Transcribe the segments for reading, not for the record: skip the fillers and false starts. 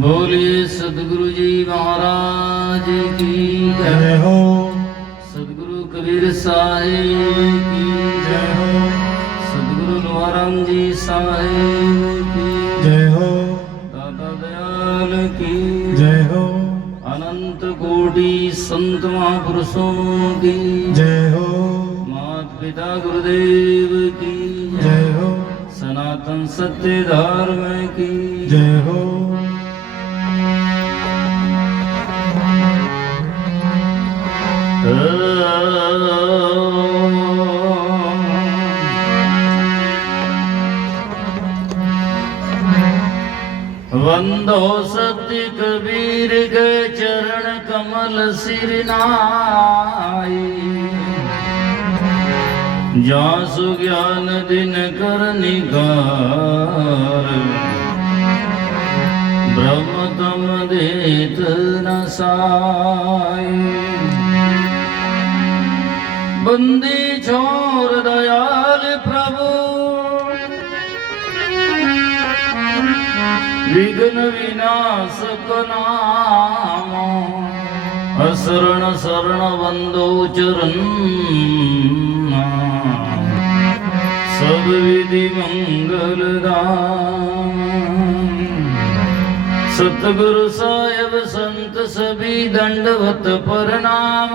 बोलिए सदगुरु जी महाराज की जय हो। सदगुरु कबीर साहिब की जय हो। सदगुरु नवाराम जी साहिब की जय हो। दाता दयाल की जय हो। अनंत कोटि संत महापुरुषों की जय हो। माता पिता गुरुदेव की जय हो। सनातन सत्य धर्म की जय हो। वंदो सत्य कबीर के चरण कमल सिर नाई, जासु ज्ञान दिन कर निगार, ब्रह्म तम देत न साई। बंदी छोर दयाल प्रभु, विघ्न विनाशक नाम, असरण शरण वंदो चरण, सब विधि मंगल दाम। सतगुरु साहेब संत सभी दंडवत प्रणाम,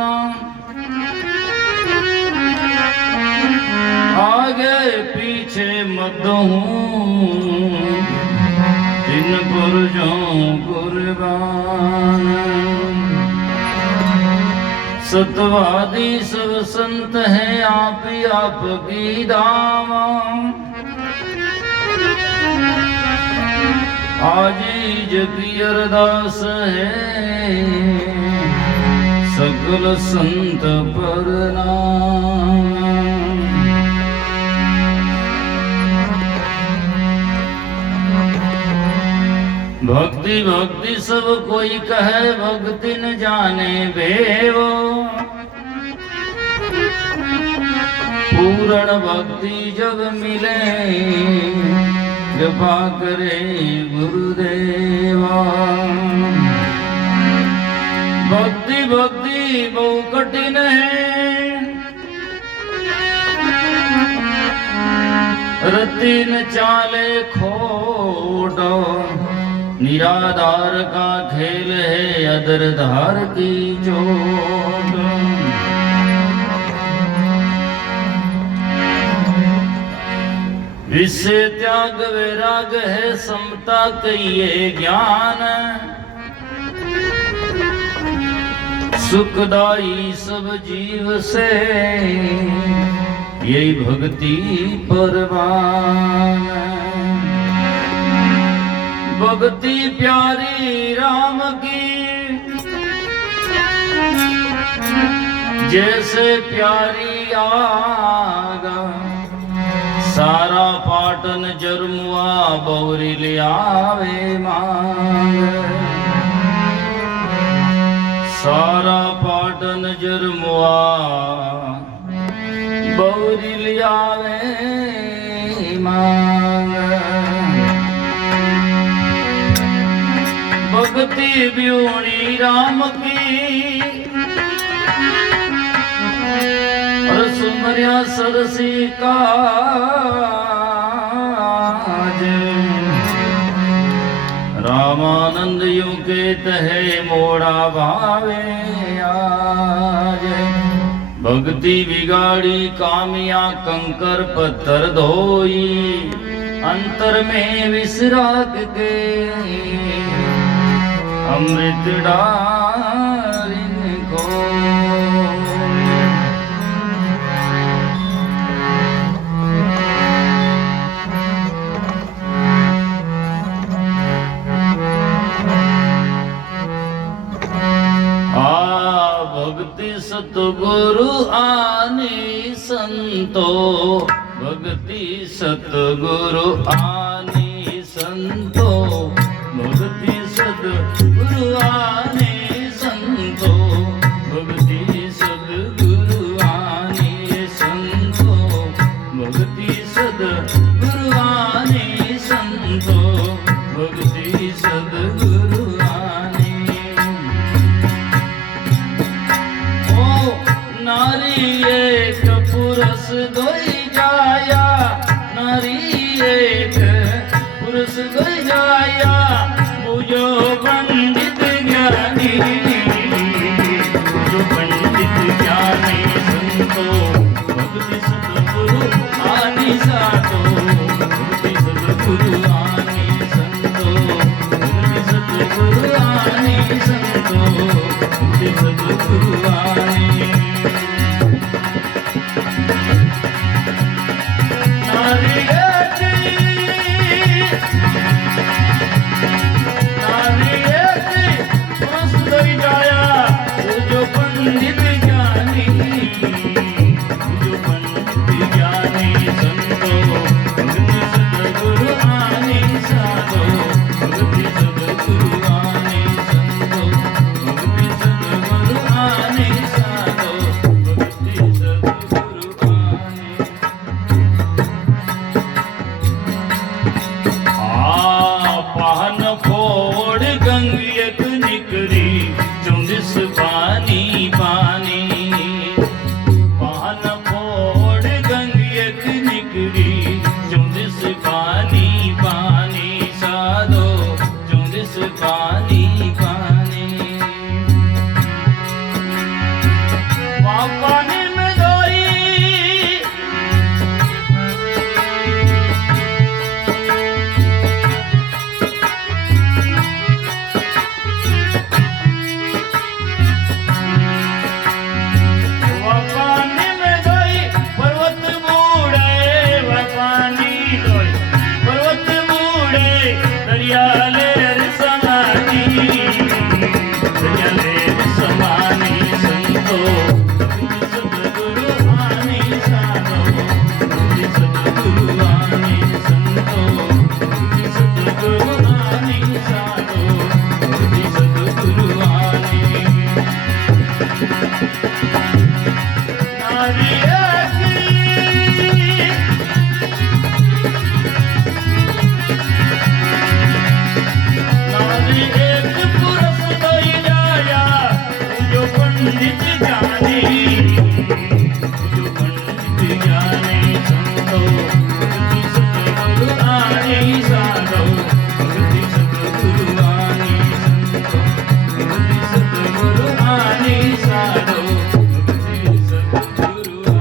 आगे पीछे मत हूँ दिन पुरजों कुर्बान। सतवादी सब संत हैं आप ही आपकी दाम, आजीज की अरदास है सकल संत प्रणाम। भक्ति भक्ति सब कोई कहे भक्ति न जाने बेवो, पूर्ण भक्ति जब मिले कृपा करे गुरुदेवा। भक्ति भक्ति बहु कठिन है, रतिन चाले खोटो, निराधार का खेल है अदरधार की चोट। विषय त्याग वैराग है समता कहिए ज्ञान, सुखदाई सब जीव से यही भक्ति परवान। भक्ति प्यारी राम की जैसे प्यारी आगा, सारा पाटन जरमुआ बौरी ले आवे मांग। सारा पाटन जरमुआ बौरी ले आवे मांग। भक्ति ब्यूणी राम की और सुमरिया सरसी काज, रामानंद यू के तहे मोड़ा भावे आज। भक्ति बिगाड़ी कामिया कंकर पत्थर धोई, अंतर में विसराग के अमृत डारिन को। भक्ति सतगुरु आनी संतो, भक्ति सतगुरु आनी संतो, भक्ति सतगुरु आने संतो, भक्ति सतगुरु आने संतो, भक्ति सतगुरु आने संतो, भक्ति सतगुरु पर्वत मूड़े दरिया लेर समानी संतो सतगुरु आनी साधो सतगुरु आनी संतो सतगुरु आनी साधो सतगुरु आनी नारी एक पुरुष दोई जाया जो पंडित जाने संतो सतगुरु आनी साधो सतगुरु आनी संतो सतगुरु आनी साधो सतगुरु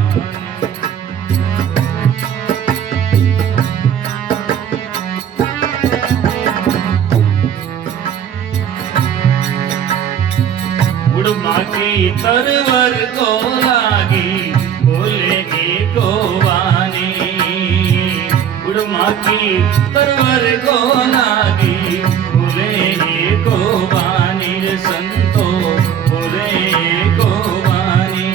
उड़मा की तरवर को लागी बोले एको वानी उड़मा की तरवर को लागी बोले एको वानी संतो बोले एको वानी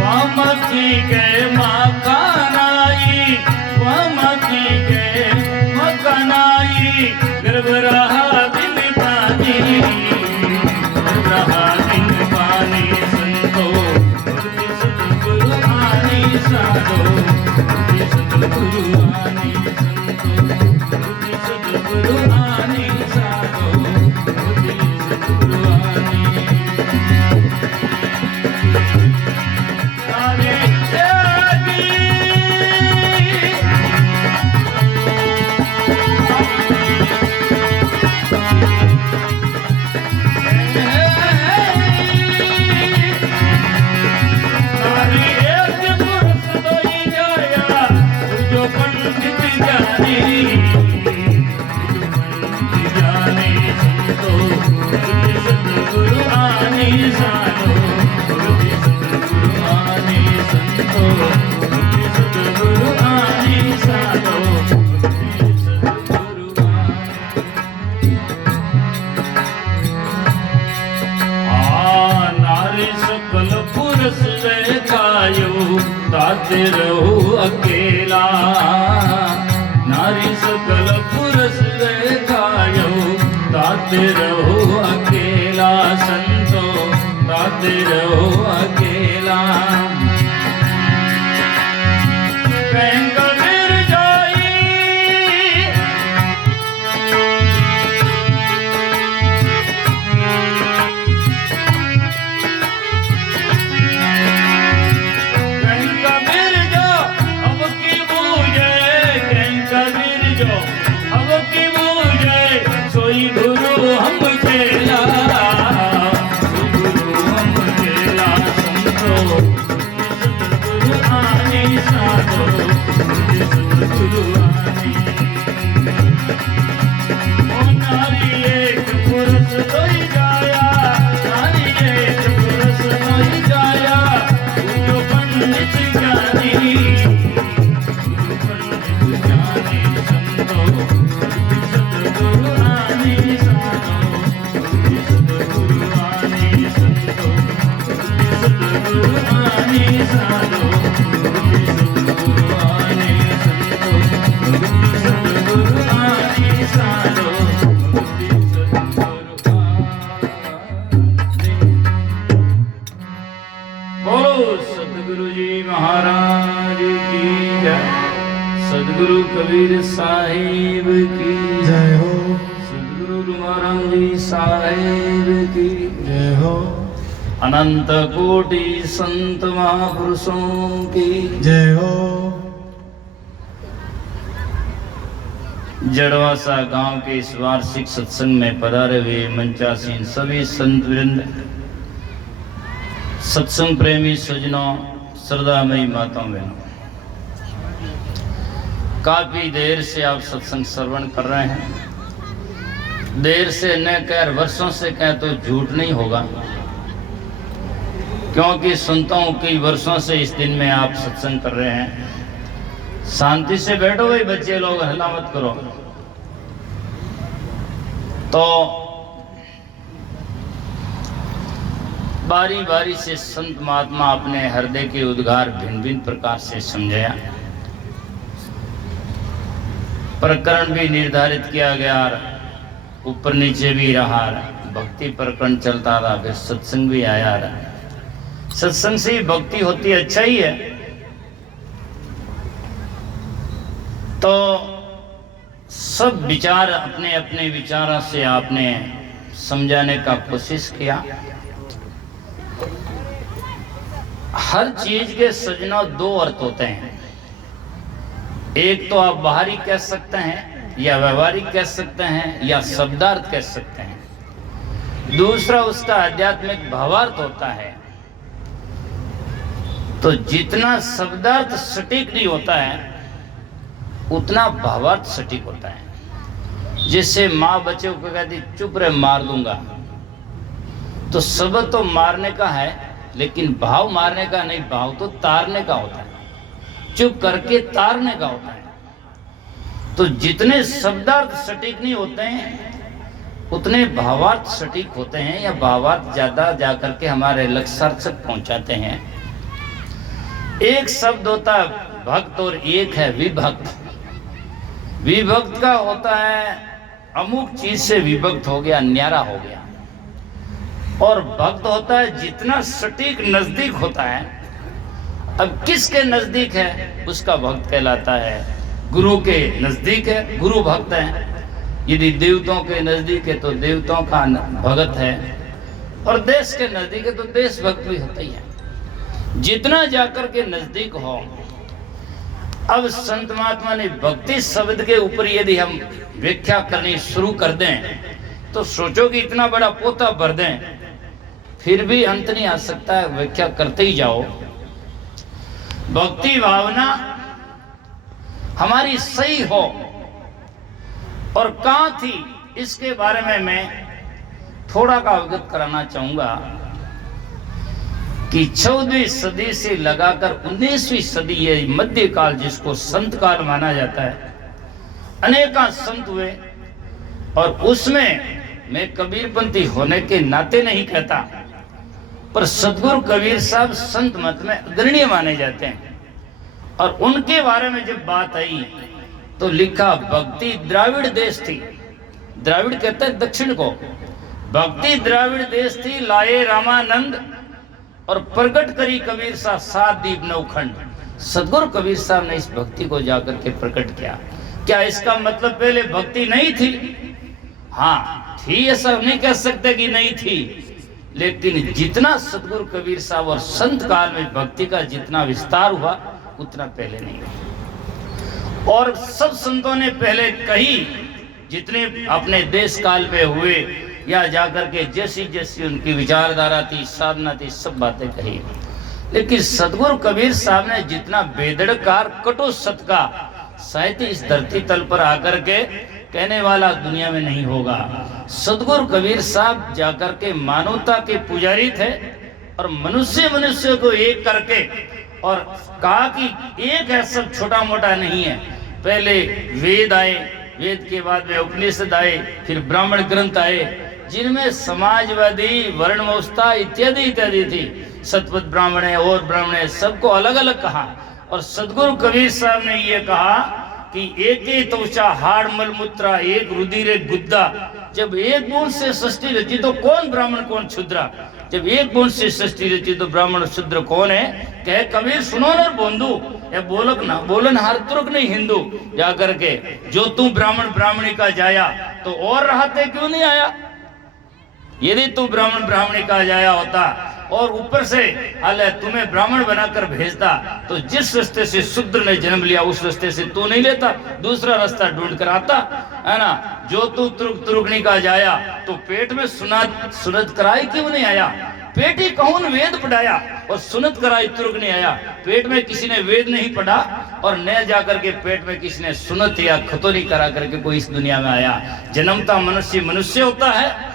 वामकी के मकानाई वामकी के मकानाई गर्भ रहा दिन पानी रहा दिन पानी संतो सतगुरु आनी साधो सतगुरु आनी संतो सतगुरु आनी साधो सतगुरु आनी नारे त्यागी नारी एक पुरुष दोई जाया जो पंडित जाने संतो सतगुरु आनी साधो सतगुरु आनी संतो सतगुरु आनी साधो सतगुरु नारी सकल पुरुष देखायो ताते रहो अकेला नारी सकल पुरुष देखायो ताते रहो अकेला संतो ताते रहो अकेला बैंक गिर जाई कहीं गिर जाओ अब की बूझे कहीं गिर जाओ अब की बूझे सोई गुरु हम चेला गुरु हम चेला संतो सतगुरु आनी साधो सतगुरु आनी ओ नारी एक पुरुष दोई जाया नारी एक पुरुष दोई जाया जो पंडित ज्ञानी संतो सतगुरु आनी साधो सतगुरु आनी संतो सतगुरु आनी साधो सतगुरु आनी संतो सतगुरु आनी साधो सतगुरु बोलो सतगुरु जी महाराज की जय सतगुरु कबीर साहिब की जय हो सतगुरु तुकाराम जी साहिब की जय हो अनंत कोटि संत महापुरुषों की जय हो जड़वासा गांव के इस वार्षिक सत्संग में पधारे हुए मंचासीन सभी संत वृंद सत्संग प्रेमी सज्जनों श्रद्धामयी माताओं बहनों काफी देर से आप सत्संग श्रवण कर रहे हैं देर से न कह वर्षों से कह तो झूठ नहीं होगा क्योंकि सुनता हूँ कई वर्षों से इस दिन में आप सत्संग कर रहे हैं। शांति से बैठो भाई बच्चे लोग, हल्ला मत करो। तो बारी बारी से संत महात्मा अपने हृदय के उद्गार भिन्न भिन्न प्रकार से समझाया, प्रकरण भी निर्धारित किया गया, ऊपर नीचे भी रहा, भक्ति प्रकरण चलता रहा, फिर सत्संग भी आया रहा। सत्संग से भक्ति होती अच्छा ही है। तो सब विचार अपने अपने विचारों से आपने समझाने का कोशिश किया। हर चीज के सजना दो अर्थ होते हैं, एक तो आप बाहरी कह सकते हैं या व्यवहारिक कह सकते हैं या शब्दार्थ कह सकते हैं, दूसरा उसका आध्यात्मिक भावार्थ होता है। तो जितना शब्दार्थ सटीक नहीं होता है उतना भावार्थ सटीक होता है। जैसे माँ बच्चे को कहती चुप रहे मार दूंगा, तो शब्द तो मारने का है लेकिन भाव मारने का नहीं, भाव तो तारने का होता है, चुप करके तारने का होता है। तो जितने शब्दार्थ सटीक नहीं होते हैं उतने भावार्थ सटीक होते हैं, या भावार्थ ज्यादा जाकर के हमारे लक्ष्यार्थ तक पहुंचाते हैं। एक शब्द होता है भक्त और एक है विभक्त। विभक्त का होता है अमुक चीज से विभक्त हो गया, न्यारा हो गया। और भक्त होता है जितना सटीक नजदीक होता है। अब किसके नजदीक है उसका भक्त कहलाता है। गुरु के नजदीक है, गुरु भक्त है। यदि देवताओं के नजदीक है तो देवताओं का भगत है, और देश के नजदीक है तो देश भक्त भी होता ही है। जितना जाकर के नजदीक हो। अब संत महात्मा ने भक्ति शब्द के ऊपर यदि हम व्याख्या करनी शुरू कर दें तो सोचो कि इतना बड़ा पोता भर दें, फिर भी अंत नहीं आ सकता है, व्याख्या करते ही जाओ। भक्ति भावना हमारी सही हो और कहां थी इसके बारे में मैं थोड़ा का अवगत कराना चाहूंगा कि 14वीं सदी से लगाकर 19वीं सदी, ये मध्यकाल जिसको संत काल माना जाता है, अनेका संत हुए। और उसमें मैं कबीरपंथी होने के नाते नहीं कहता, पर सदगुरु कबीर साहब संत मत में अग्रणी माने जाते हैं। और उनके बारे में जब बात आई तो लिखा भक्ति द्राविड़ देश थी। द्राविड़ कहते हैं दक्षिण को। भक्ति द्राविड़ देश थी, लाए रामानंद और प्रकट करी कबीर साहब 7 दीप 9 खंड। सदगुरु कबीर साहब ने इस भक्ति को जाकर के प्रकट किया। क्या इसका मतलब पहले भक्ति नहीं थी? हाँ थी, ऐसा नहीं कह सकते कि नहीं थी, लेकिन जितना सदगुरु कबीर साहब और संत काल में भक्ति का जितना विस्तार हुआ उतना पहले नहीं हुआ। और सब संतों ने पहले कही, जितने अपने देश काल में हुए या जाकर के जैसी जैसी उनकी विचारधारा थी, साधना थी, सब बातें कही। लेकिन सदगुरु कबीर साहब ने जितना बेदड़कार कटु सत्य का साहित्य इस धरती तल पर आकर के कहने वाला दुनिया में नहीं होगा। सदगुरु कबीर साहब जाकर के मानवता के पुजारी थे और मनुष्य को एक करके, और कहा कि एक है, सब छोटा मोटा नहीं है। पहले वेद आए, वेद के बाद में उपनिषद आए, फिर ब्राह्मण ग्रंथ आए, जिनमें समाजवादी वर्ण व्यवस्था इत्यादि इत्यादि थी। सतपथ ब्राह्मण है और ब्राह्मण है, सबको अलग अलग कहा। और सदगुरु कबीर साहब ने ये कहा कि एक ही त्वचा हाड़ मलमूत्रा, एक रुधिर एक गुद्दा। जब एक बूंद से सृष्टि रची तो कौन ब्राह्मण कौन शूद्रा? जब एक बूंद से सृष्टि रची तो ब्राह्मण शूद्र कौन है? कहे कबीर सुनो न बोंदू, या बोलक ना बोलन हर तुर्क नहीं हिंदू। जाकर के जो तू ब्राह्मण ब्राह्मणी का जाया तो और रहते क्यों नहीं आया? यदि तू ब्राह्मण ब्राह्मणी का जाया होता और ऊपर से अल्लाह तुम्हें ब्राह्मण बनाकर भेजता, तो जिस रास्ते से शूद्र ने जन्म लिया उस रास्ते से तू नहीं लेता, दूसरा रास्ता ढूंढ कर आता है ना। जो तू तुर्कनी का जाया तो पेट में सुनत कराई क्यों नहीं आया? पेट ही कहून वेद पढ़ाया और सुनत कराई तुर्क नहीं आया। पेट में किसी ने वेद नहीं पढ़ा और न जाकर के पेट में किसी ने सुनत या खतोनी करा करके कोई इस दुनिया में आया। जन्मता मनुष्य मनुष्य होता है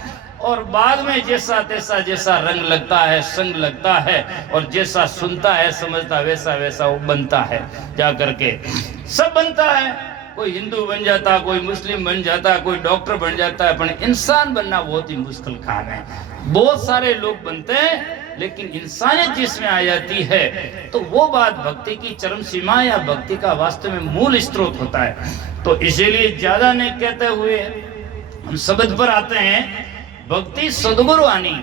और बाद में जैसा तैसा जैसा रंग लगता है, संग लगता है, और जैसा सुनता है समझता वैसा वैसा वो बनता है। जा करके सब बनता है, कोई हिंदू बन जाता, कोई मुस्लिम बन जाता, कोई डॉक्टर बन जाता है, पर इंसान बनना बहुत ही मुश्किल काम है। बहुत सारे लोग बनते हैं लेकिन इंसानियत जिसमें आ जाती है तो वो बात भक्ति की चरम सीमा या भक्ति का वास्तव में मूल स्रोत होता है। तो इसीलिए ज्यादा नहीं कहते हुए हम शब्द पर आते हैं। भक्ति सदगुरु आनी,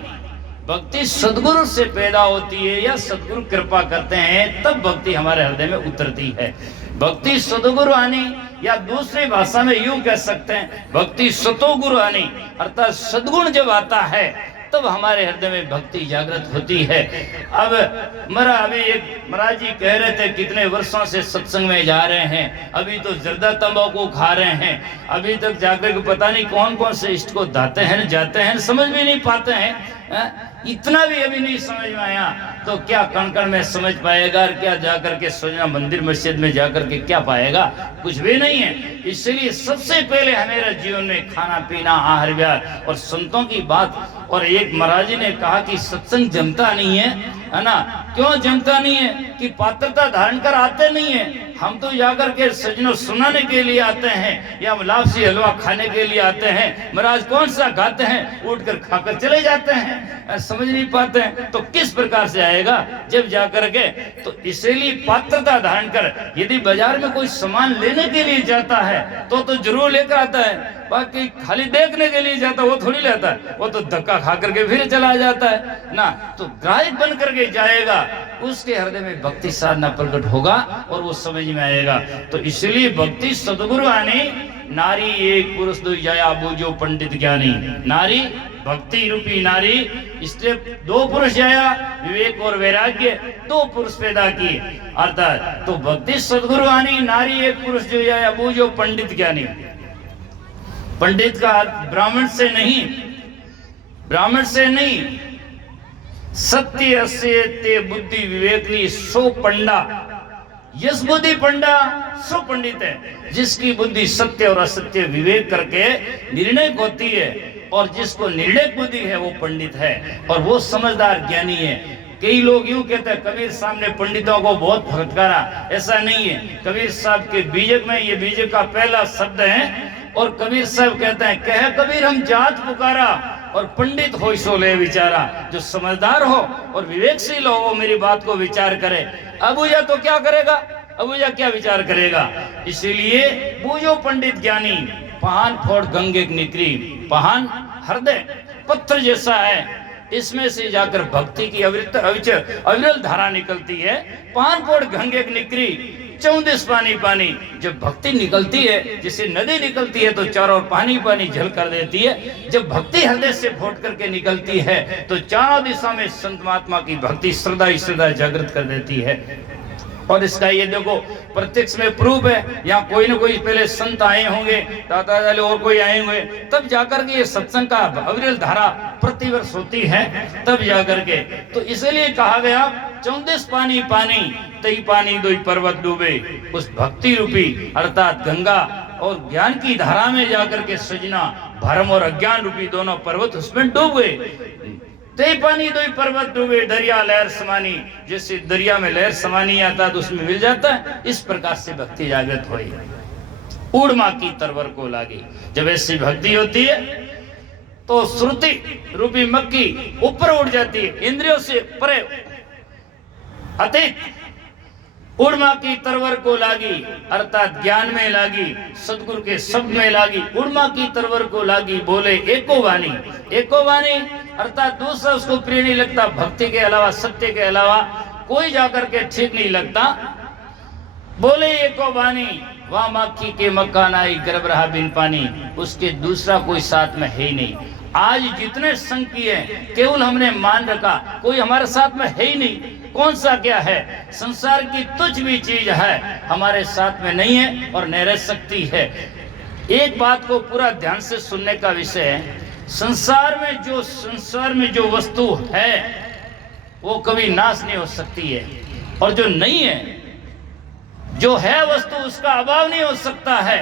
भक्ति सदगुरु से पैदा होती है या सदगुरु कृपा करते हैं तब भक्ति हमारे हृदय में उतरती है। भक्ति सदगुरु आनी, या दूसरी भाषा में यूं कह सकते हैं भक्ति सतोगुरु आनी, अर्थात सद्गुण जब आता है तब हमारे हृदय में भक्ति जागृत होती है। अब अभी एक महाराज जी कह रहे थे कितने वर्षों से सत्संग में जा रहे हैं, अभी तो जर्दा तंबाकू खा रहे हैं, अभी तक जाकर के पता नहीं कौन कौन से इष्ट को दाते हैं जाते हैं, समझ भी नहीं पाते हैं। इतना भी अभी नहीं समझ में आया तो क्या कण कण में समझ पाएगा, और क्या जाकर के सोचना मंदिर मस्जिद में जाकर के क्या पाएगा, कुछ भी नहीं है। इसलिए सबसे पहले हमारे जीवन में खाना पीना, आहार विहार और संतों की बात। और एक महाराज जी ने कहा कि सत्संग जमता नहीं है ना, क्यों जमता नहीं है कि पात्रता धारण कर आते नहीं है। हम तो जाकर के सजनों सुनाने के लिए आते हैं या लापसी हलवा खाने के लिए आते हैं, महाराज कौन सा खाते हैं, उठकर खाकर चले जाते हैं, समझ नहीं पाते हैं। तो किस प्रकार से आएगा जब जाकर के। तो इसीलिए पात्रता धारण कर, यदि बाजार में कोई सामान लेने के लिए जाता है तो जरूर लेकर आता है, बाकी खाली देखने के लिए जाता वो थोड़ी लेता है, वो तो धक्का खा करके फिर चला जाता है ना। तो ग्राहक बन करके जाएगा, उसके हृदय में भक्ति साधना प्रकट होगा और वो समझ में आएगा। तो इसलिए भक्ति सदगुरु आनी, नारी एक पुरुष दो जया बूझो पंडित ज्ञानी। नारी भक्ति रूपी नारी, इसलिए दो पुरुष जाया, विवेक और वैराग्य, दो पुरुष पैदा किए अर्थात। तो भक्ति सदगुरु आनी, नारी एक पुरुष जो जाया बूझो पंडित ज्ञानी। पंडित का ब्राह्मण से नहीं, ब्राह्मण से नहीं, सत्य अस्यते बुद्धि विवेकली सो पंडा। यस बुद्धि पंडा सो पंडित है, जिसकी बुद्धि सत्य और असत्य विवेक करके निर्णय होती है, और जिसको निर्णय बुद्धि है वो पंडित है और वो समझदार ज्ञानी है। कई लोग यूं कहते हैं कबीर साहब ने पंडितों को बहुत फटकारा, ऐसा नहीं है। कबीर साहब के बीजक में ये बीजक का पहला शब्द है, और कबीर साहब कहते हैं कहे कबीर हम जात पुकारा और पंडित हो सो ले विचारा। जो समझदार हो और विवेकशील हो वो मेरी बात को विचार करे। अबूजा तो क्या करेगा, अबूजा क्या विचार करेगा। इसीलिए बूझो पंडित ज्ञानी, पहान फोड़ गंगे निकली। पहान हृदय पत्थर जैसा है, इसमें से जाकर भक्ति की अविरल धारा निकलती है। पहान फोड़ गंगे निकली, 34 पानी पानी। जब भक्ति निकलती है, जैसे नदी निकलती है तो चारों ओर पानी पानी झल कर देती है, जब भक्ति हृदय से फूट करके निकलती है तो चारों दिशा में संत महात्मा की भक्ति श्रद्धा ही श्रद्धा जागृत कर देती है। और इसका ये देखो प्रत्यक्ष में प्रूफ है। यहाँ कोई ना कोई पहले संत आए होंगे, दादा दादा और कोई आए होंगे, तब जाकर के ये सत्संग का अविरल धारा प्रतिवर्ष होती है, तब जाकर के। तो इसलिए कहा गया 34 पानी पानी, तई पानी दोई पर्वत डूबे। उस भक्ति रूपी अर्थात गंगा और ज्ञान की धारा में जाकर के सजना भरम और अज्ञान रूपी दोनों पर्वत उसमें डूब गए। ते पानी दो पर्वत डूबे, दरिया लहर समानी। जैसे दरिया में लहर समानी आता तो उसमें मिल जाता है, इस प्रकार से भक्ति जागृत हुई। उड़मा की तरवर को लागी। जब ऐसी भक्ति होती है तो श्रुति रूपी मक्की ऊपर उड़ जाती है, इंद्रियों से परे अतीत। उड़मा की तरवर को लागी अर्थात ज्ञान में लागी, सदगुरु के शब्द में लागी। उड़मा की तरवर को लागी, बोले एको वाणी। एको वाणी अर्थात दूसरा उसको प्रिय नहीं लगता, भक्ति के अलावा सत्य के अलावा कोई जाकर के ठीक नहीं लगता। बोले एको वाणी, वहां मक्खी के मकान आई, गर्भ रहा बिन पानी। उसके दूसरा कोई साथ में है ही नहीं। आज जितने संग किए केवल हमने मान रखा, कोई हमारे साथ में है ही नहीं। कौन सा क्या है, संसार की तुच्छ भी चीज है हमारे साथ में नहीं है और न रह सकती है। एक बात को पूरा ध्यान से सुनने का विषय है, संसार में जो वस्तु है वो कभी नाश नहीं हो सकती है, और जो नहीं है, जो है वस्तु उसका अभाव नहीं हो सकता है,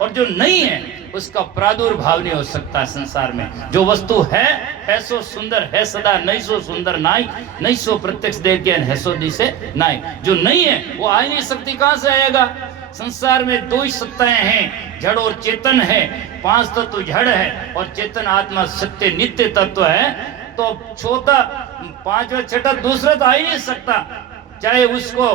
और जो नहीं है उसका प्रादुर्भाव नहीं हो सकता संसार में। जो वस्तु है सो सुंदर है सदा, नहीं सो सुंदर नाई, नहीं सो प्रत्यक्ष देख के है सो दिसे नाई। जो नहीं है वो आ ही नहीं सकती, कहां से आएगा? संसार में दो ही सत्ताएं हैं, जड़ और चेतन है। पांच तत्व जड़ है और चेतन आत्मा सत्य नित्य तत्व है। तो चौथा पांचवा छठा दूसरा तो आ ही नहीं सकता। चाहे उसको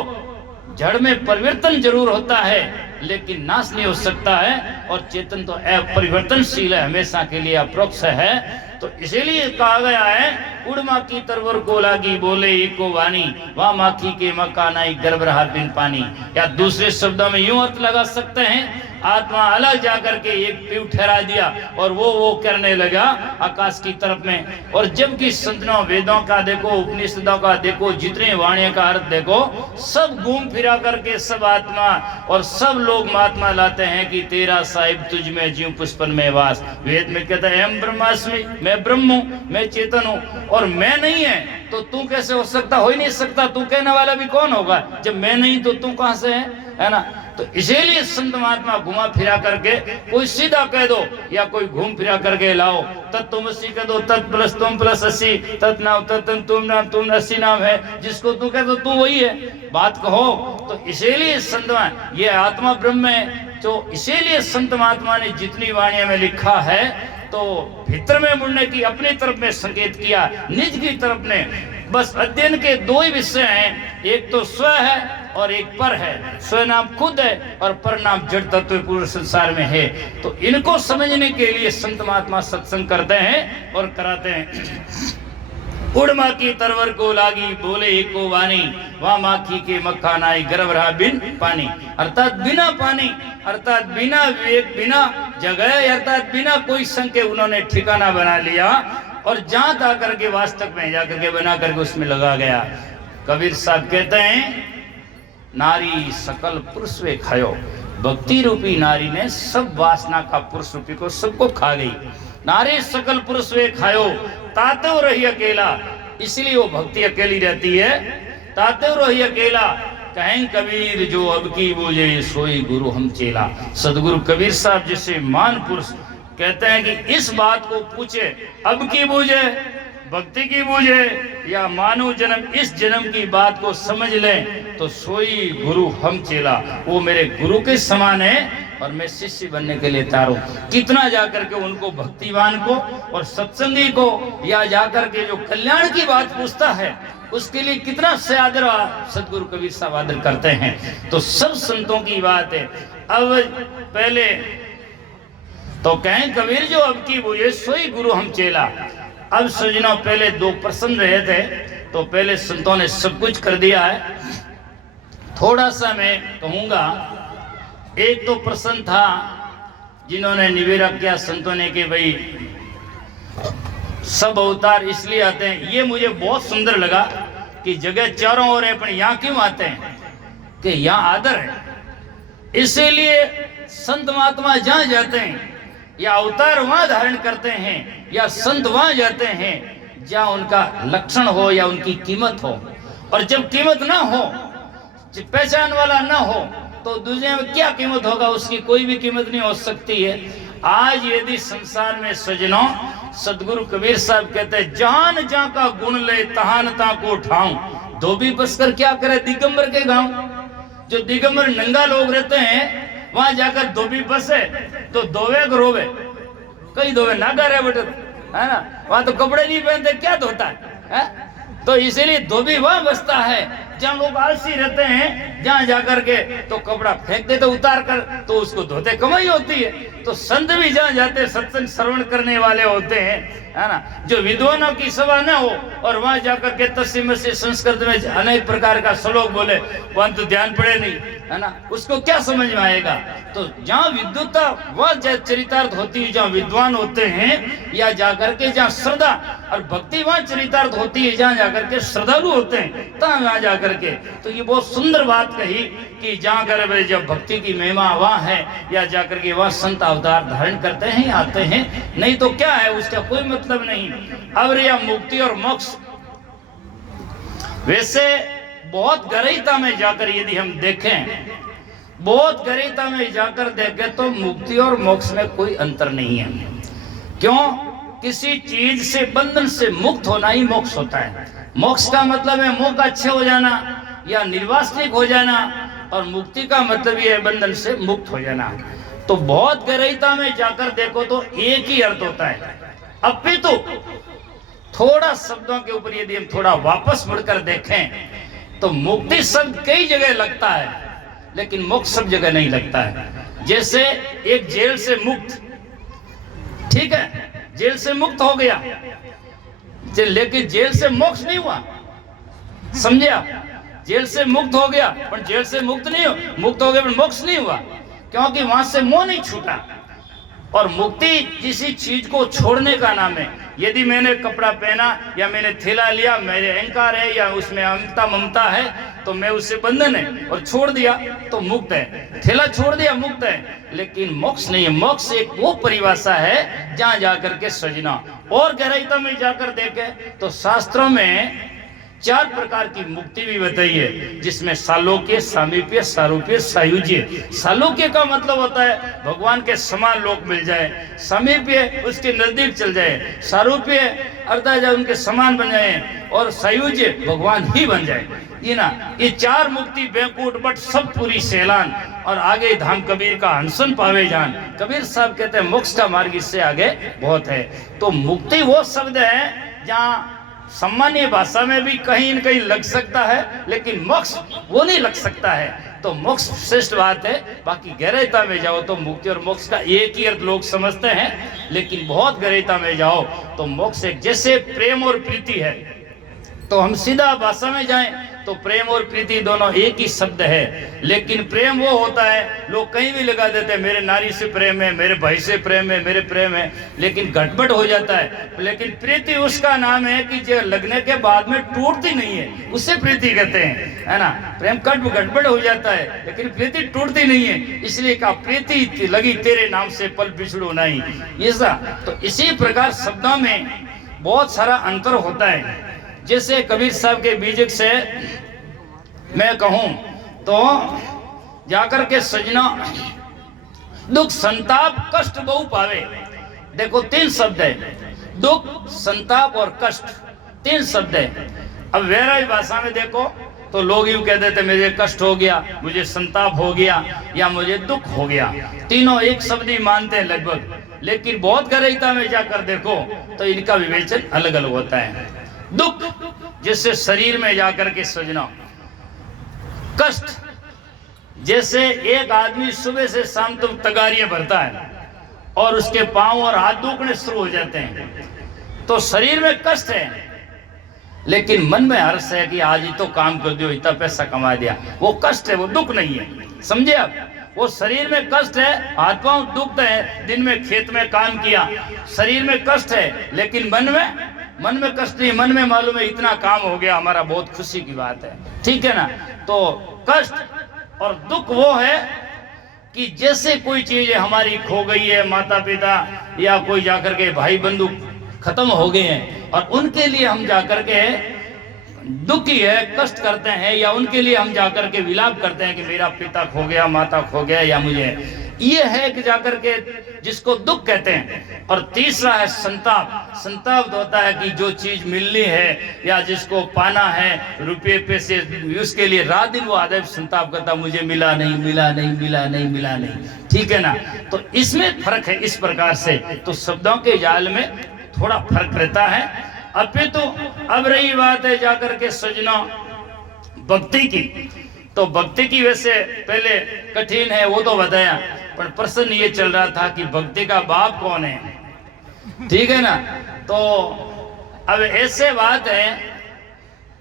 जड़ में परिवर्तन जरूर होता है लेकिन नाश नहीं हो सकता है, और चेतन तो अपरिवर्तनशील है, हमेशा के लिए अप्रोक्ष है। तो इसीलिए कहा गया है उड़ माखी तरवर को लागी बोले इको वानी, वहां माखी के मकान आई गर्भ रहा बिन पानी। या दूसरे शब्दों में यूं अर्थ लगा सकते हैं, आत्मा अलग जाकर के एक पीव ठहरा दिया और वो करने लगा आकाश की तरफ में। और जबकि संतों वेदों का देखो, उपनिषदों का देखो, जितने वाणियों का अर्थ देखो, सब घूम फिरा करके सब आत्मा और सब लोग महात्मा लाते हैं कि तेरा साहिब तुझ में जीव पुष्पन में वास। वेद में कहता है अहम ब्रह्मास्मि, मैं ब्रह्म हूं, मैं चेतन हूं। और मैं नहीं है तो तू कैसे हो सकता? हो ही नहीं सकता। तू कहने वाला भी कौन होगा? जब मैं नहीं तो तू कहां से है ना? तो इसीलिए संत महात्मा घुमा फिरा करके, कोई सीधा कह दो या कोई घूम फिरा करके लाओ। तत्वमसि कह दो, तत् प्लस तुम प्लस अस्सी, तत् नाम तत्म तुम नाम तुम अस्सी नाम है। जिसको तू कह दो तू वही है, बात कहो। तो इसीलिए संत ये आत्मा ब्रह्म है। तो इसीलिए संत महात्मा ने जितनी वाणियों में लिखा है तो भीतर में मुड़ने की, अपनी तरफ में संकेत किया, निज की तरफ ने। बस अध्ययन के दो ही विषय हैं, एक तो स्व है और एक पर है। स्व नाम खुद है और पर नाम जड़ तत्व पूरे संसार में है। तो इनको समझने के लिए संत महात्मा सत्संग करते हैं और कराते हैं। उड़ माखी तरवर को लागी बोले एको वानी, वहां माखी के मक्खन आई गर्भ रहा बिन पानी। अर्थात बिना पानी, अर्थात बिना विवेक, बिना जगह, अर्थात बिना कोई संग के उन्होंने ठिकाना बना लिया और जहां जाकर के वास्तव में जाकर के बना करके उसमें लगा गया। कबीर साहब कहते हैं नारी सकल पुरुष वे खायो। भक्ति रूपी नारी ने सब वासना का पुरुष रूपी को सबको खा गई। नारी सकल पुरुष वे खायो, तातेव रही अकेला। इसलिए वो भक्ति अकेली रहती है। तातेव रही अकेला, कहें कबीर जो अब की बूझे सोई गुरु हम चेला। सदगुरु कबीर साहब जैसे महान पुरुष कहते हैं कि इस बात को पूछे, अब की बूझे, भक्ति की बूझे या मानव जन्म, इस जन्म की बात को समझ लें तो सोई गुरु हम चेला। वो मेरे गुरु के समान है और मैं शिष्य बनने के लिए तैयार हूं। कितना जाकर के उनको भक्तिवान को और सत्संगी को या जाकर के जो कल्याण की बात पूछता है उसके लिए कितना से आदर सदगुरु कबीर साहब आदर करते हैं। तो सब संतों की बात है। अब पहले तो कहें कबीर जो अब की बूझे सोई गुरु हम चेला। अब सज्जनों पहले दो प्रश्न रहे थे, तो पहले संतों ने सब कुछ कर दिया है। थोड़ा सा मैं कहूंगा, एक तो प्रश्न था जिन्होंने निवेदन किया संतों ने कि भाई सब अवतार इसलिए आते हैं। ये मुझे बहुत सुंदर लगा कि जगह चारों ओर है, पर यहाँ क्यों आते हैं? कि यहाँ आदर है, इसीलिए संत महात्मा जहाँ जाते हैं या अवतार वहां धारण करते हैं या संत वहां जाते हैं जहाँ उनका लक्षण हो या उनकी कीमत हो। और जब कीमत ना हो, पहचान वाला ना हो, तो दुनिया में क्या कीमत होगा? उसकी कोई भी कीमत नहीं हो सकती है। आज यदि संसार में सज्जनों, सदगुरु कबीर साहब कहते हैं जान जहां का गुण ले तहान ता को उठाऊं। धोबी बसकर क्या करे दिगंबर के गांव। जो दिगंबर नंगा लोग रहते हैं वहां जाकर धोबी बसे तो धोवे को रोवे, कई धोवे नागा रहे बटे, है ना? वहां तो कपड़े नहीं पहनते, क्या धोता है? तो इसीलिए धोबी वहां बसता है जहां लोग आलसी रहते हैं, जहां जाकर के तो कपड़ा फेंक देते उतार कर, तो उसको धोते कमाई होती है। तो संत भी जहां जाते सत्संग श्रवण करने वाले होते हैं, है ना? जो विद्वानों की सभा न हो और वहां जाकर के तस्सीम से संस्कृत में अनेक प्रकार का श्लोक बोले, वहां तो ध्यान पड़े नहीं, है ना? उसको क्या समझ में आएगा? तो जहाँ विद्वत्ता वह चरितार्थ होती है, जहाँ विद्वान होते हैं, या जाकर के जहाँ श्रद्धा और भक्ति वहाँ चरितार्थ होती है, जहाँ जाकर के श्रद्धालु होते हैं, तहाँ वहाँ जाकर के। तो ये बहुत सुंदर बात कही कि जहाँ कर जब भक्ति की महिमा वहाँ है, या जाकर के वहाँ संत अवतार धारण करते हैं, आते हैं, नहीं तो क्या है, उसका कोई मतलब नहीं। अब या मुक्ति और मोक्ष, वैसे बहुत गहराईता में जाकर यदि हम देखें, बहुत गहराई में जाकर देखे तो मुक्ति और मोक्ष में कोई अंतर नहीं है। क्यों? किसी चीज से, बंधन से मुक्त होना ही मोक्ष होता है। मोक्ष का मतलब है मुख अच्छे हो जाना या निर्वासनिक हो जाना, और मुक्ति का मतलब ये है बंधन से मुक्त हो जाना। तो बहुत गहराई में जाकर देखो तो एक ही अर्थ होता है। अपितु थोड़ा शब्दों के ऊपर यदि हम थोड़ा वापस मुड़कर देखें तो मुक्ति शब्द कई जगह लगता है, लेकिन मोक्ष सब जगह नहीं लगता है। जैसे एक जेल से मुक्त, ठीक है, जेल से मुक्त हो गया, लेकिन जेल से मोक्ष नहीं हुआ। समझे आप? जेल से मुक्त हो गया पर जेल से मुक्त नहीं हो, मुक्त हो गया पर मोक्ष नहीं हुआ, क्योंकि वहां से मोह नहीं छूटा। और मुक्ति किसी चीज को छोड़ने का नाम है। यदि मैंने कपड़ा पहना या मैंने थैला लिया, मेरे अहंकार है या उसमें अहंता ममता है, तो मैं उससे बंधन है, और छोड़ दिया तो मुक्त है। थैला छोड़ दिया मुक्त है, लेकिन मोक्ष नहीं है। मोक्ष एक वो परिभाषा है जहां जाकर के सजना। और गहराई में जाकर देखे तो शास्त्रों में 4 प्रकार की मुक्ति भी बताई है, जिसमें सालोक्य, सामीप्य, सारूप्य, सायुज्य। सालोक्य का मतलब होता है भगवान के समान लोक मिल जाए, सामीप्य उसके नजदीक चल जाए, सारूप्य अर्थात उनके समान बन जाए, और सायुज्य भगवान ही बन जाए। ये 4 मुक्ति बैकुंठ बट सब पूरी सैलान, और आगे धाम कबीर का हंसन पावे जान। कबीर साहब कहते हैं मोक्ष का मार्ग इससे आगे बहुत है। तो मुक्ति वो शब्द है जहाँ सामान्य भाषा में भी कहीं न कहीं लग सकता है, लेकिन मोक्ष वो नहीं लग सकता है। तो मोक्ष श्रेष्ठ बात है। बाकी गहराई में जाओ तो मुक्ति और मोक्ष का एक ही अर्थ लोग समझते हैं, लेकिन बहुत गहराई में जाओ तो मोक्ष एक, जैसे प्रेम और प्रीति है, तो हम सीधा भाषा में जाएं तो प्रेम और प्रीति दोनों एक ही शब्द है। लेकिन प्रेम वो होता है, लोग कहीं भी लगा देते हैं, मेरे नारी से प्रेम है, मेरे भाई से प्रेम है, मेरे प्रेम है, लेकिन गड़बड़ हो जाता है। लेकिन प्रीति उसका नाम है कि जो लगने के बाद में टूटती नहीं है, उसे प्रीति कहते हैं, है ना। प्रेम गड़बड़ हो जाता है, लेकिन प्रीति टूटती नहीं है, इसलिए कहा प्रीति लगी तेरे नाम से पल बिछड़ो नहीं। ऐसा तो इसी प्रकार शब्दों में बहुत सारा अंतर होता है। जैसे कबीर साहब के बीजक से मैं कहूं तो जाकर के सजना दुख संताप कष्ट बहु पावे। देखो 3 शब्द है, दुख संताप और कष्ट, 3 शब्द है। अब वैराई भाषा में देखो तो लोग यूं कह देते मुझे कष्ट हो गया, मुझे संताप हो गया, या मुझे दुख हो गया। तीनों एक शब्द ही मानते हैं लगभग, लेकिन बहुत गहराई में जाकर देखो तो इनका विवेचन अलग अलग होता है। दुख जैसे शरीर में जाकर के सजना, कष्ट जैसे एक आदमी सुबह से शाम तक तगारियां भरता है और उसके पांव और हाथ दुखने शुरू हो जाते हैं, तो शरीर में कष्ट है, लेकिन मन में हर्ष है कि आज ही तो काम कर दियो, इतना पैसा कमा दिया। वो कष्ट है, वो दुख नहीं है। समझे आप? वो शरीर में कष्ट है, हाथ पांव दुखते हैं, दिन में खेत में काम किया, शरीर में कष्ट है, लेकिन मन में कष्ट नहीं। मन में मालूम है इतना काम हो गया, हमारा बहुत खुशी की बात है, ठीक है ना। तो कष्ट और दुख वो है कि जैसे कोई चीज हमारी खो गई है, माता पिता या कोई जाकर के भाई बंधु खत्म हो गए हैं, और उनके लिए हम जाकर के दुखी है, कष्ट करते हैं, या उनके लिए हम जाकर के विलाप करते हैं कि मेरा पिता खो गया, माता खो गया, या मुझे, ये है कि जाकर के जिसको दुख कहते हैं। और तीसरा है संताप। संताप होता है कि जो चीज मिलनी है या जिसको पाना है, रुपये पैसे, उसके लिए रात दिन वो आदमी संताप करता, मुझे मिला नहीं, मिला नहीं, मिला नहीं, मिला नहीं, ठीक है ना। तो इसमें फर्क है इस प्रकार से। तो शब्दों के जाल में थोड़ा फर्क रहता है। अपितु अब रही बात है जाकर के सजना भक्ति की, तो भक्ति की वैसे पहले कठिन है वो तो बताया, पर प्रश्न ये चल रहा था कि भक्ति का बाप कौन है, ठीक है ना। तो अब ऐसे बात है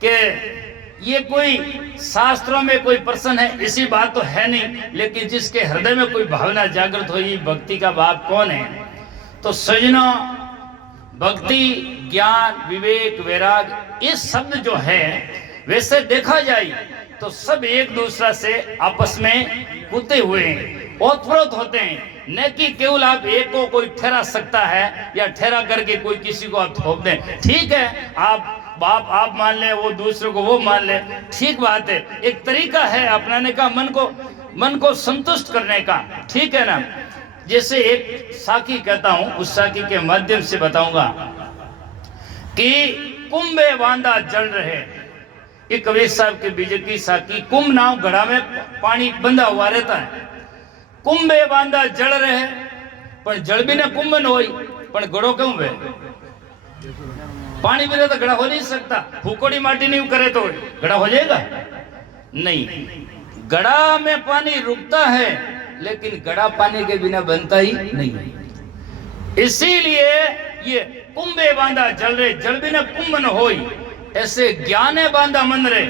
कि ये कोई शास्त्रों में कोई प्रश्न है इसी बात तो है नहीं, लेकिन जिसके हृदय में कोई भावना जागृत होगी भक्ति का बाप कौन है, तो सजना भक्ति, ज्ञान, विवेक, वैराग, ये शब्द जो है वैसे देखा जाए तो सब एक दूसरा से आपस में कूदते हुए हैं, ओतप्रोत होते हैं। न कि केवल आप एक को कोई ठहरा सकता है या ठहरा करके कोई किसी को आप थोप दें। ठीक है, आप बाप आप मान ले, वो दूसरे को वो मान ले, ठीक बात है, एक तरीका है अपनाने का। मन को संतुष्ट करने का, ठीक है ना। जैसे एक साखी कहता हूं, उस साखी के माध्यम से बताऊंगा कि कुंभे बांधा जल रहे। ये कबीर साहब के बीजे की साखी। कुंभ नाव घड़ा में पानी बंधा हुआ रहता है। कुंभे बांधा जल रहे, पर जल भी ना कुंभ न हो, पर घड़ो क्यों वे पानी बिना तो घड़ा हो नहीं सकता। फूकोड़ी माटी नहीं करे तो घड़ा हो जाएगा नहीं। घड़ा में पानी रुकता है, लेकिन घड़ा पानी के बिना बनता ही नहीं। इसीलिए ये कुंभे बांधा जल रे, जल बिना कुंभ न होई। ऐसे ज्ञाने बांधा मन रे,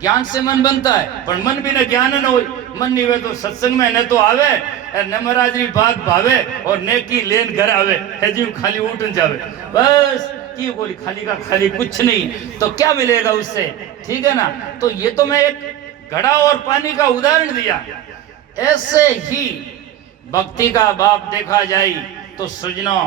ज्ञान से मन बनता है, पर मन बिना ज्ञान न होई। मन नहीं वे तो सत्संग में न तो आवे, न महाराज की बात भावे, और ने की लेन घर आवे है जी खाली उठ जावे। बस की बोली खाली का खाली, कुछ नहीं, तो क्या मिलेगा उससे, ठीक है ना। तो ये तो मैं एक घड़ा और पानी का उदाहरण दिया। ऐसे ही भक्ति का बाप देखा जाए तो सृजना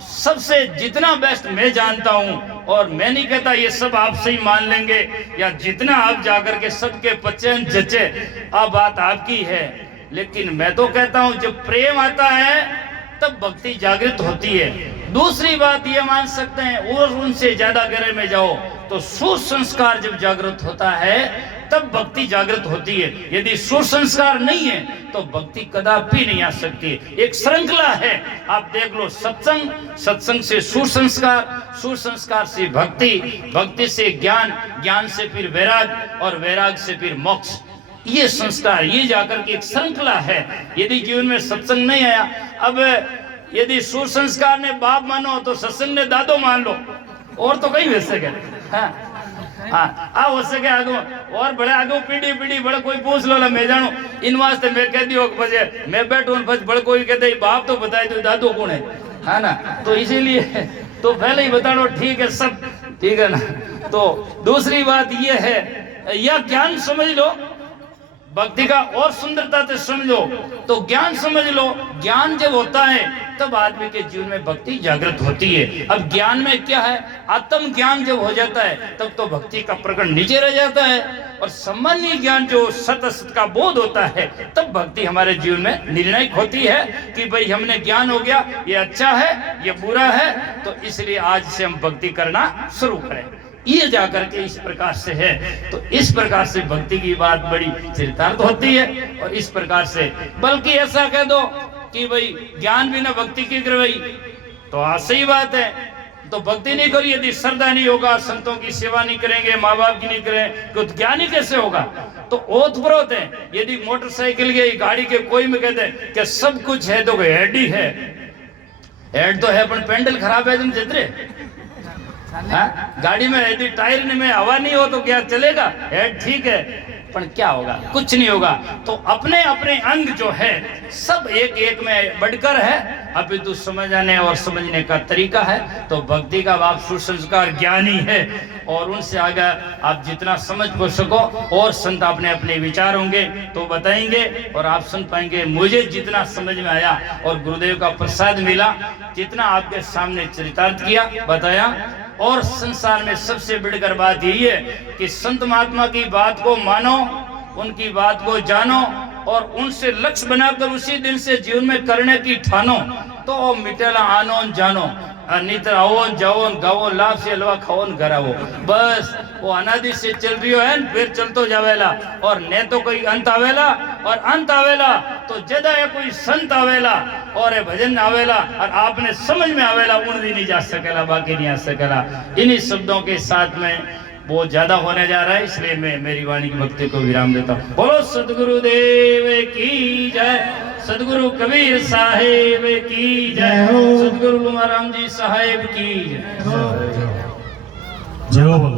सबसे जितना बेस्ट मैं जानता हूं, और मैं नहीं कहता ये सब आपसे ही मान लेंगे, या जितना आप जाकर के सबके पचन जचे, अब बात आपकी है। लेकिन मैं तो कहता हूं जब प्रेम आता है तब भक्ति जागृत होती है। दूसरी बात ये मान सकते हैं, और उनसे ज्यादा गहरे में जाओ तो सुसंस्कार जब जागृत होता है तब भक्ति जागृत होती है। यदि सुसंस्कार नहीं है तो भक्ति कदापि नहीं आ सकती। एक श्रृंखला है, आप देख लो, सत्संग, सत्संग से सुसंस्कार, सुसंस्कार से भक्ति, भक्ति से ज्ञान, ज्ञान से फिर वैराग, और वैराग से फिर मोक्ष। ये संस्कार, ये जाकर के एक श्रृंखला है। यदि जीवन में सत्संग नहीं आया, अब यदि सुसंस्कार ने बाप मानो तो सत्संग ने दादो मान लो, और तो कहीं हो सके। हाँ हो सके आगो, और बड़े आगो पीढ़ी पीढ़ी बड़े कोई पूछ लो ला, मैं जानू इन वास्ते मैं कह दियो बजे मैं बैठू बड़े कोई कहते बाप तो बताए तो दादो कौन है ना। तो इसीलिए तो पहले ही बता लो, ठीक है सब ठीक है ना। तो दूसरी बात ये है, यह ज्ञान समझ लो, भक्ति का और सुंदरता से समझो तो ज्ञान समझ लो। ज्ञान जब होता है तब आदमी के जीवन में भक्ति जागृत होती है। अब ज्ञान में क्या है, आत्म ज्ञान जब हो जाता है तब तो भक्ति का प्रकट नीचे रह जाता है, और सामान्य ज्ञान जो सत असत का बोध होता है तब भक्ति हमारे जीवन में निर्णायक होती है कि भाई हमने ज्ञान हो गया, ये अच्छा है ये बुरा है, तो इसलिए आज से हम भक्ति करना शुरू करें। ये जाकर के इस प्रकार से है। तो इस प्रकार से भक्ति की बात बड़ी चरितार्थ होती है, और इस प्रकार से, बल्कि ऐसा कह दो कि भाई ज्ञान बिना भक्ति की करवाई तो सही बात है। तो भक्ति नहीं करी, यदि श्रद्धा नहीं होगा, संतों की सेवा नहीं करेंगे, माँ बाप की नहीं करें, तो ज्ञान ही कैसे होगा। तो ओतप्रोत है। यदि मोटरसाइकिल के गाड़ी के कोई में कहते हैं कि सब कुछ है तो हेड ही है, हेड तो है पर पेंडल खराब है तुम जितने गाड़ी में यदि टायर में हवा नहीं हो तो क्या चलेगा, हेड ठीक है पर क्या होगा, कुछ नहीं होगा। तो अपने अपने अंग जो है सब एक एक में बढ़कर है, अभी तो समझने और समझने का तरीका है। तो भक्ति का बाप सुसंस्कार ज्ञानी है, और उनसे आगे आप जितना समझ पा सको, और संत अपने अपने विचार होंगे तो बताएंगे और आप सुन पाएंगे। मुझे जितना समझ में आया और गुरुदेव का प्रसाद मिला, जितना आपके सामने चरितार्थ किया बताया। और संसार में सबसे बढ़कर बात यही है कि संत महात्मा की बात को मानो, उनकी बात को जानो, और उनसे लक्ष्य बनाकर उसी दिन से जीवन में करने की ठानो, तो मिटेला आनो जानो, नितर आओ जाओ गाओ लाभ से हलवा खाओ घर आओ। बस वो अनादि से चल रही है, फिर चलतो जावेला, और ने तो कोई अंत आवेला, और अंत आवेला तो जदा है कोई संत आवेला और भजन आवेला, और आपने समझ में आवेला, उन भी नहीं जा सकेला, बाकी नहीं आ सकेला। इन्हीं शब्दों के साथ में बहुत ज्यादा होने जा रहा है, इसलिए मैं मेरी वाणी की भक्ति को विराम देता हूँ। बोलो सदगुरु देव की जय, सदगुरु कबीर साहेब की जय, सदगुरु लुमाराम जी साहेब की जय।